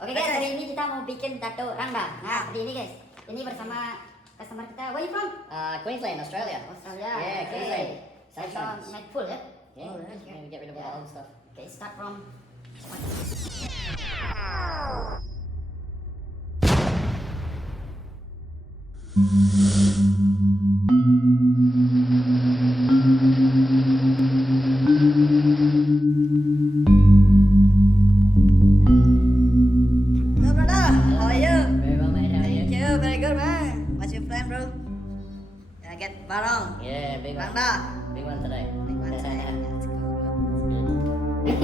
Oke guys, hari ini kita mau bikin tato rangda. Nah, seperti ini guys. Ini bersama customer kita. Where you from? Queensland, Australia. Australia. Yeah, Queensland. So, make full, yeah? Yeah, and we get rid of all the stuff. Okay, start from. Hello brother, how are you? Very well, mate. How are you? Thank you, very good man. What's your plan bro? Gonna get barong. Yeah, big one. Rangda. Big one today. Big one today. Let's go bro. Good.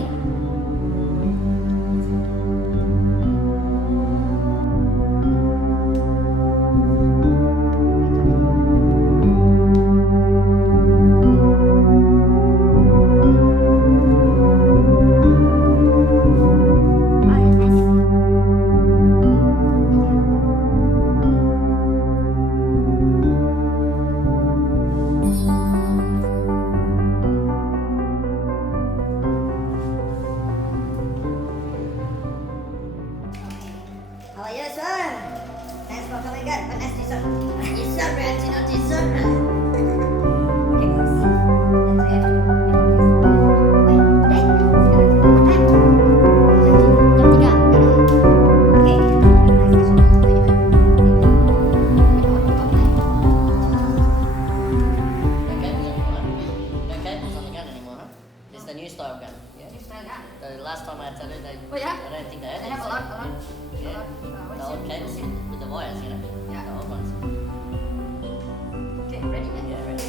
How are you son? Thanks for coming again. What next dessert? Dessert man, Tino dessert man. Okay guys. Let's have to Wait, today? What time? Jam 3. Okay. No cables on the gun. No cables on the gun anymore, huh? It's the new style gun. Yeah. New style gun. The last time I tattooed, Oh, yeah? I don't think they had I these. have a lot. Yeah. What The is old it? cables with the wires, you know? Yeah. The old ones. Okay, ready? Yeah, right.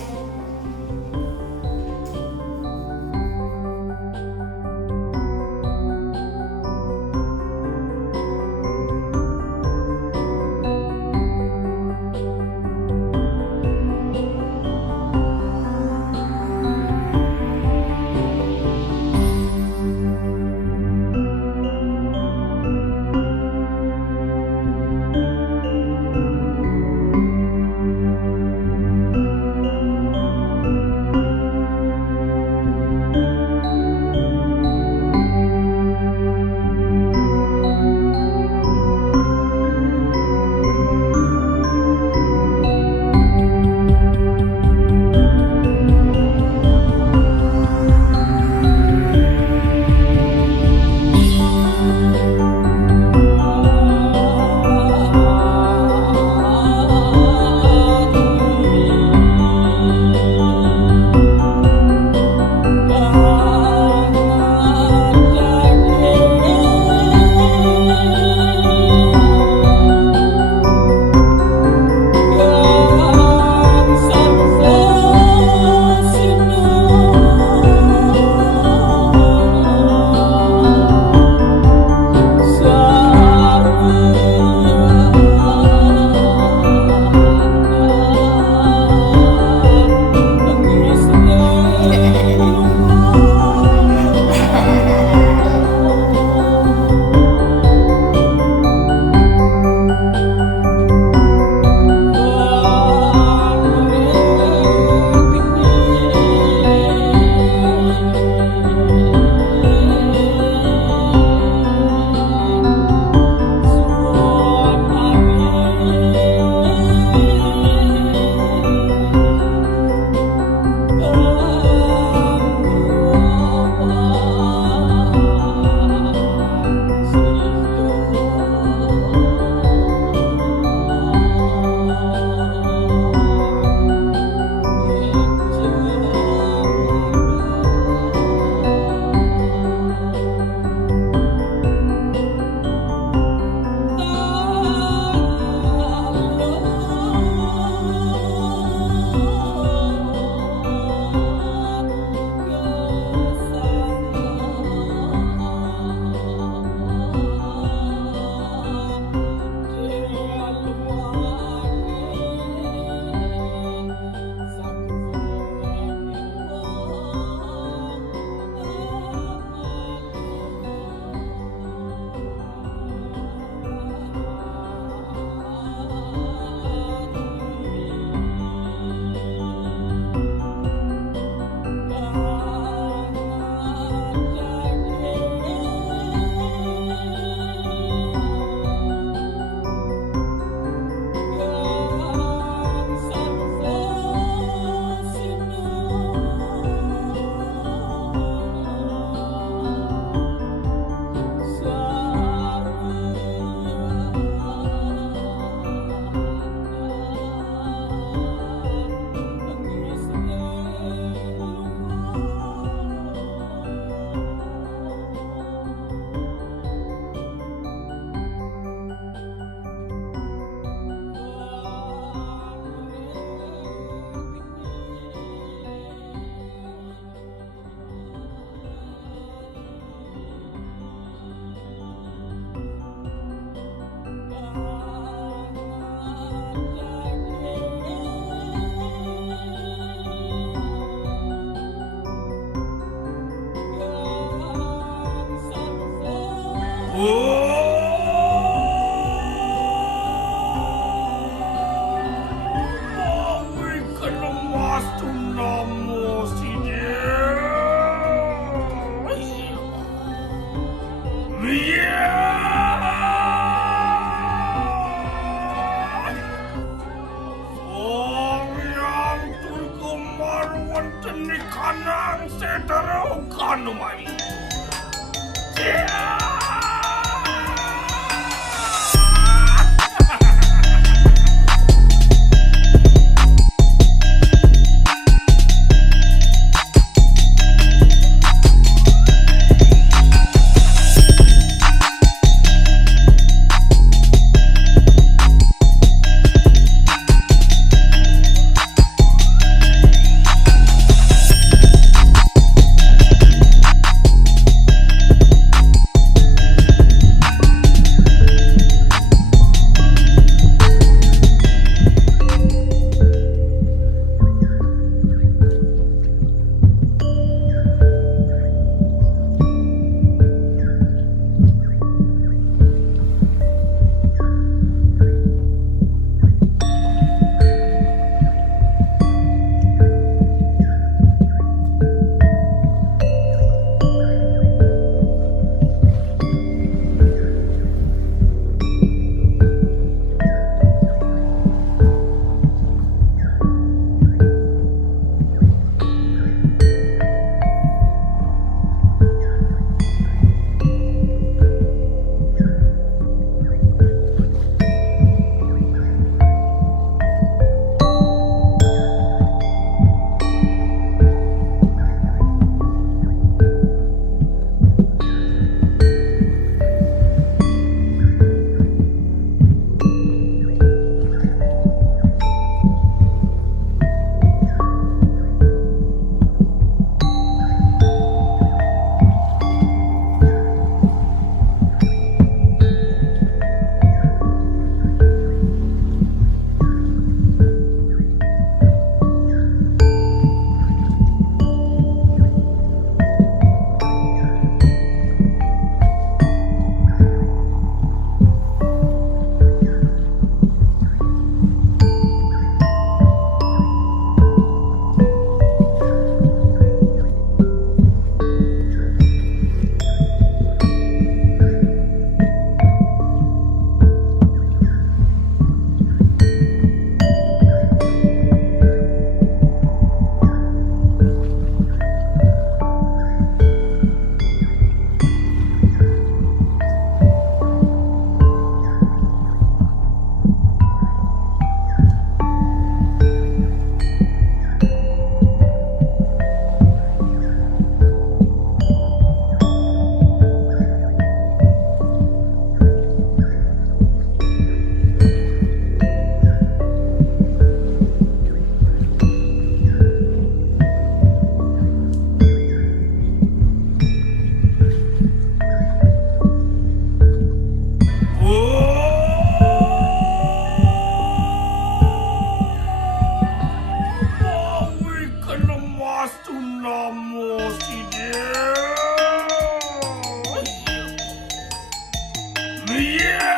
Yeah!